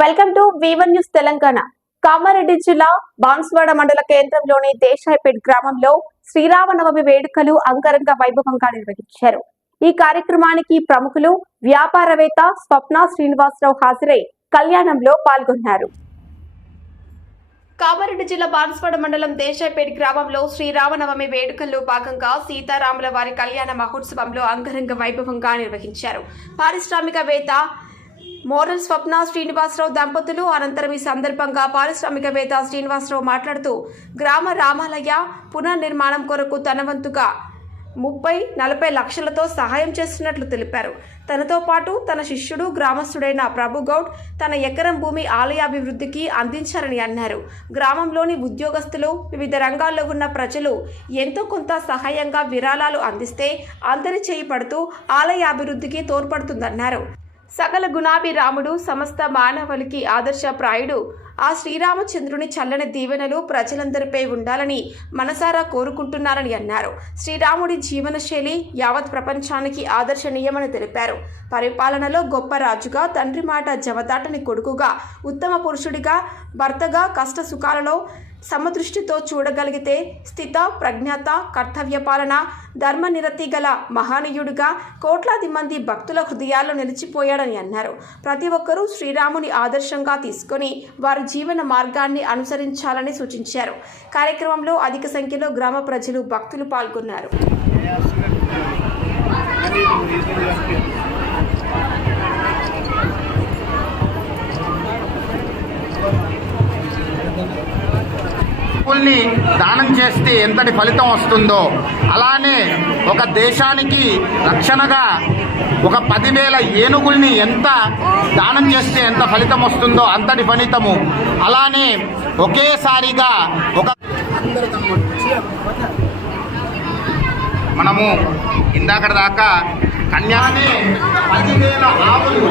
Welcome to వివన్ news Telangana Kamareddy జిల్లా బాన్స్వాడ మండల కేంద్రంలోని దేశాయిపేట్ గ్రామంలో శ్రీరామనవమి వేడుకలు అంగరంగ వైభవంగా నిర్వహించారు. ఈ కార్యక్రమానికి ప్రముఖులు వ్యాపారవేత్త స్వప్న శ్రీనివాసరావు హాజరై కళ్యాణంలో పాల్గొన్నారు. కామారెడ్డి జిల్లా బాన్స్వాడ మండలం దేశాయిపేట్ గ్రామంలో శ్రీరామనవమి వేడుకల్లో భాగంగా సీతారాముల వారి కళ్యాణ మహోత్సవంలో అంగరంగ వైభవంగా నిర్వహించారు. పారిశ్రామికవేత్త మోరల్ స్వప్న శ్రీనివాసరావు దంపతులు. అనంతరం ఈ సందర్భంగా పారిశ్రామికవేత్త శ్రీనివాసరావు మాట్లాడుతూ గ్రామ రామాలయ పునర్నిర్మాణం కొరకు తన వంతుగా ముప్పై నలభై లక్షలతో సహాయం చేస్తున్నట్లు తెలిపారు. తనతో పాటు తన శిష్యుడు గ్రామస్తుడైన ప్రభుగౌడ్ తన ఎకరం భూమి ఆలయాభివృద్ధికి అందించారని అన్నారు. గ్రామంలోని ఉద్యోగస్తులు వివిధ రంగాల్లో ఉన్న ప్రజలు ఎంతో కొంత సహాయంగా విరాళాలు అందిస్తే అందరి చేయి పడుతూ ఆలయాభివృద్ధికి తోడ్పడుతుందన్నారు. సకల గుణాభి రాముడు సమస్త మానవులకి ఆదర్శప్రాయుడు ఆ శ్రీరామచంద్రుని చల్లని దీవెనలు ప్రజలందరిపై ఉండాలని మనసారా కోరుకుంటున్నారని అన్నారు. శ్రీరాముడి జీవనశైలి యావత్ ప్రపంచానికి ఆదర్శనీయమని తెలిపారు. పరిపాలనలో గొప్ప రాజుగా తండ్రి మాట జవదాటని కొడుకుగా ఉత్తమ పురుషుడిగా భర్తగా కష్ట సుఖాలలో సమదృష్టితో చూడగలిగితే స్థిత ప్రజ్ఞాత కర్తవ్య పాలన ధర్మనిరతి గల మహానీయుడిగా కోట్లాది మంది భక్తుల హృదయాల్లో నిలిచిపోయాడని అన్నారు. ప్రతి ఒక్కరూ శ్రీరాముని ఆదర్శంగా తీసుకొని వారి జీవన మార్గాన్ని అనుసరించాలని సూచించారు. కార్యక్రమంలో అధిక సంఖ్యలో గ్రామ ప్రజలు భక్తులు పాల్గొన్నారు. డబ్బుల్ని దానం చేస్తే ఎంతటి ఫలితం వస్తుందో. అలానే ఒక దేశానికి రక్షణగా ఒక పదివేల ఏనుగుల్ని ఎంత దానం చేస్తే ఎంత ఫలితం వస్తుందో అంతటి ఫలితము. అలానే ఒకేసారిగా ఒక మనము ఇందాక దాకా కన్యానే పదివేల ఆవులు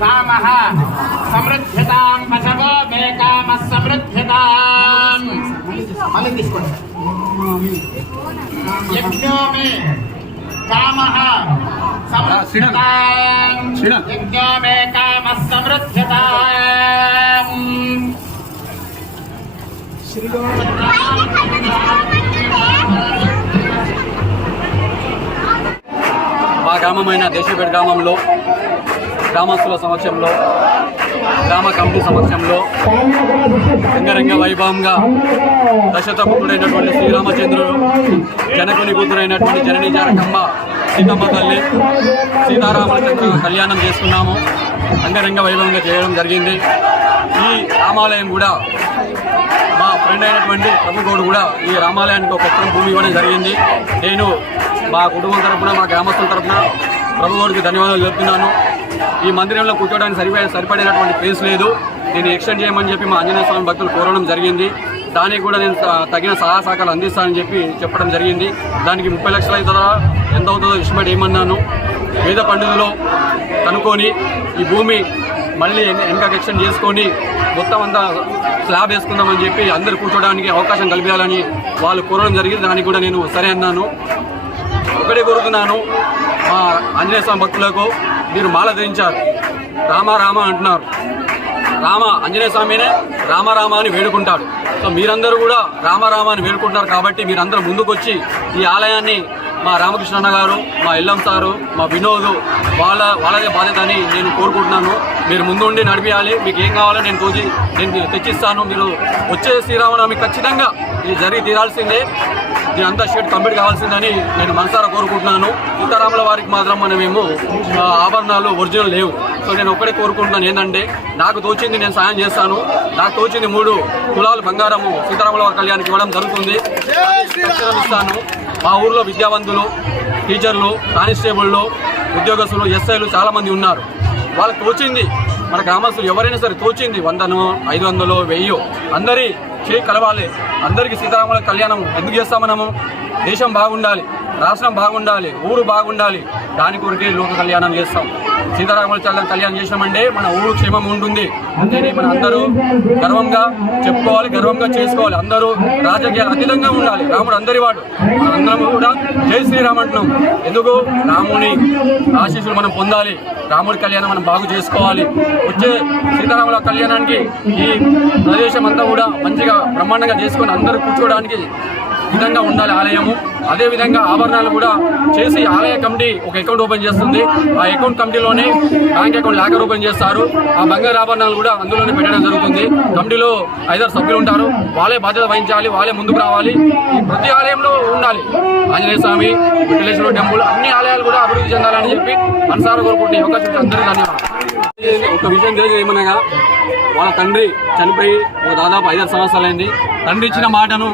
కామః సమృద్ధ్యతాం పశవో మే కామః సమృద్ధ్యతాం మళ్ళీ తీసుకోండి. యజ్ఞో మే కామః సమృద్ధ్యతాం యజ్ఞో మే కామః సమృద్ధ్యతాం మా గ్రామమైన దేశపేట గ్రామంలో గ్రామస్తుల సమక్షంలో గ్రామ కమిటీ సమక్షంలో రంగరంగ వైభవంగా దశరథ శ్రీరామచంద్రుడు జనకుని కూతురైనటువంటి జననీ జారకమ్మ సీతమ్మ తల్లి సీతారామచంద్ర కళ్యాణం చేసుకున్నాము. అంగరంగ వైభవంగా చేయడం జరిగింది. ఈ రామాలయం కూడా మా ఫ్రెండ్ అయినటువంటి ప్రభుగౌడ్ కూడా ఈ రామాలయానికి ఒక ఎకరం భూమి ఇవ్వడం జరిగింది. నేను మా కుటుంబం తరపున మా గ్రామస్తుల తరపున ప్రభుగౌడ్కి ధన్యవాదాలు చెప్తున్నాను ఈ మందిరంలో కూర్చోవడానికి సరిపడే సరిపడేటటువంటి ప్లేస్ లేదు. దీన్ని ఎక్స్టెండ్ చేయమని చెప్పి మా ఆంజనేయ స్వామి భక్తులు కోరడం జరిగింది. దానికి కూడా నేను తగిన సహాయ సహకారాలు అందిస్తానని చెప్పి చెప్పడం జరిగింది. దానికి ముప్పై లక్షలు అవుతుందా ఎంత అవుతుందో ఇష్టపడి ఏమన్నాను. వేద పండుగలో కనుక్కొని ఈ భూమి మళ్ళీ వెన- ఎక్స్టెండ్ చేసుకొని మొత్తం అంతా స్లాబ్ వేసుకుందామని చెప్పి అందరు కూర్చోడానికి అవకాశం కల్పించాలని వాళ్ళు కోరడం జరిగింది. దానికి కూడా నేను సరే అన్నాను. ఒకటే కోరుతున్నాను మా ఆంజనేయ స్వామి భక్తులకు. మీరు మాల ధరించారు. రామ రామ అంటున్నారు. రామ ఆంజనేయ స్వామినే రామారామ అని వేడుకుంటాడు సో మీరందరూ కూడా రామారామ అని వేడుకుంటున్నారు కాబట్టి మీరందరూ ముందుకొచ్చి ఈ ఆలయాన్ని మా రామకృష్ణన్న గారు మా ఇల్లం సారు మా వినోద్ వాళ్ళ వాళ్ళదే బాధ్యత అని నేను కోరుకుంటున్నాను. మీరు ముందుండి నడిపించాలి మీకు ఏం కావాలో నేను తోచి నేను తెచ్చిస్తాను. మీరు వచ్చే శ్రీరామనవమి ఖచ్చితంగా ఇది జరిగి తీరాల్సిందే. దీనంతా షీట్ కంప్లీట్ కావాల్సిందని నేను మనసారా కోరుకుంటున్నాను. సీతారాముల వారికి మాత్రం మనమేమో ఆభరణాలు ఒరిజినల్ లేవు. సో నేను ఒక్కడే కోరుకుంటున్నాను ఏంటంటే నాకు తోచింది నేను సాయం చేస్తాను. నాకు తోచింది మూడు తులాలు బంగారము సీతారాముల వారి కళ్యాణానికి ఇవ్వడం జరుగుతుంది. ఇస్తాను. మా ఊర్లో విద్యావంతులు టీచర్లు కానిస్టేబుళ్ళు ఉద్యోగస్తులు ఎస్ఐలు చాలా మంది ఉన్నారు. వాళ్ళకి తోచింది మన గ్రామస్తులు ఎవరైనా సరే తోచింది వందను ఐదు వందలు వెయ్యో అందరి చేయి కలవాలి. అందరికీ సీతారాముల కళ్యాణం ఎందుకు చేస్తాం మనము? దేశం బాగుండాలి రాష్ట్రం బాగుండాలి ఊరు బాగుండాలి. దాని కొరకే లోక కళ్యాణం చేస్తాం. సీతారాముల చల్లని కళ్యాణం చేసినామంటే మన ఊరు క్షేమం ఉంటుంది. దీన్ని మన అందరూ గర్వంగా చెప్పుకోవాలి గర్వంగా చేసుకోవాలి. అందరూ రాజకీయాలు అతీతంగా ఉండాలి. రాముడు అందరి వాడు. అందరం కూడా జై శ్రీరామ్ అంటున్నాం. ఎందుకు? రాముని ఆశీస్సులు మనం పొందాలి. రాముడి కళ్యాణం మనం బాగు చేసుకోవాలి. వచ్చే సీతారాముల కళ్యాణానికి ఈ ప్రదేశం అంతా కూడా మంచిగా బ్రహ్మాండంగా చేసుకొని అందరూ కూర్చోవడానికి విధంగా ఉండాలి ఆలయము. అదేవిధంగా ఆభరణాలు కూడా చేసి ఆలయ కమిటీ ఒక అకౌంట్ ఓపెన్ చేస్తుంది. ఆ అకౌంట్ కమిటీలోనే బ్యాంక్ అకౌంట్ లాకర్ ఓపెన్ చేస్తారు. ఆ బంగారు ఆభరణాలు కూడా అందులోనే పెట్టడం జరుగుతుంది. కమిటీలో ఐదారు సభ్యులు ఉంటారు. వాళ్ళే బాధ్యత వహించాలి వాళ్ళే ముందుకు రావాలి. ప్రతి ఆలయంలో ఉండాలి. ఆంజనేయ స్వామి విఠలేశ్వర టెంపుల్ అన్ని ఆలయాలు కూడా అభివృద్ధి చెందాలని చెప్పి మనసారా కోరుకుంటే అవకాశం అందరూ ధన్యవాదాలు. ఒక విషయం తెలియదు ఏమనగా వాళ్ళ తండ్రి చనిపోయి ఒక దాదాపు ఐదారు సంవత్సరాలైంది. తండ్రి ఇచ్చిన మాటను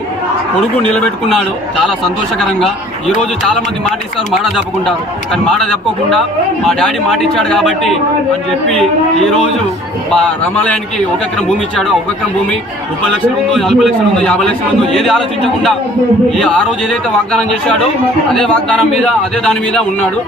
కొడుకు నిలబెట్టుకున్నాడు. చాలా సంతోషకరంగా. ఈరోజు చాలామంది చాలా మంది మాట ఇస్తారు మాట తప్పుకుంటారు కానీ మాట తప్పుకోకుండా మా డాడీ మాట ఇచ్చాడు కాబట్టి అని చెప్పి ఈరోజు మా రామాలయానికి ఒక ఎకరం భూమి ఇచ్చాడు. ఒక ఎకరం భూమి ముప్పై లక్షలు ఉందో నలభై లక్షలు ఉందో యాభై లక్షలు ఉందో ఏది ఆలోచించకుండా ఏ ఆ రోజు ఏదైతే వాగ్దానం చేశాడో అదే వాగ్దానం మీద అదే దాని మీద ఉన్నాడు.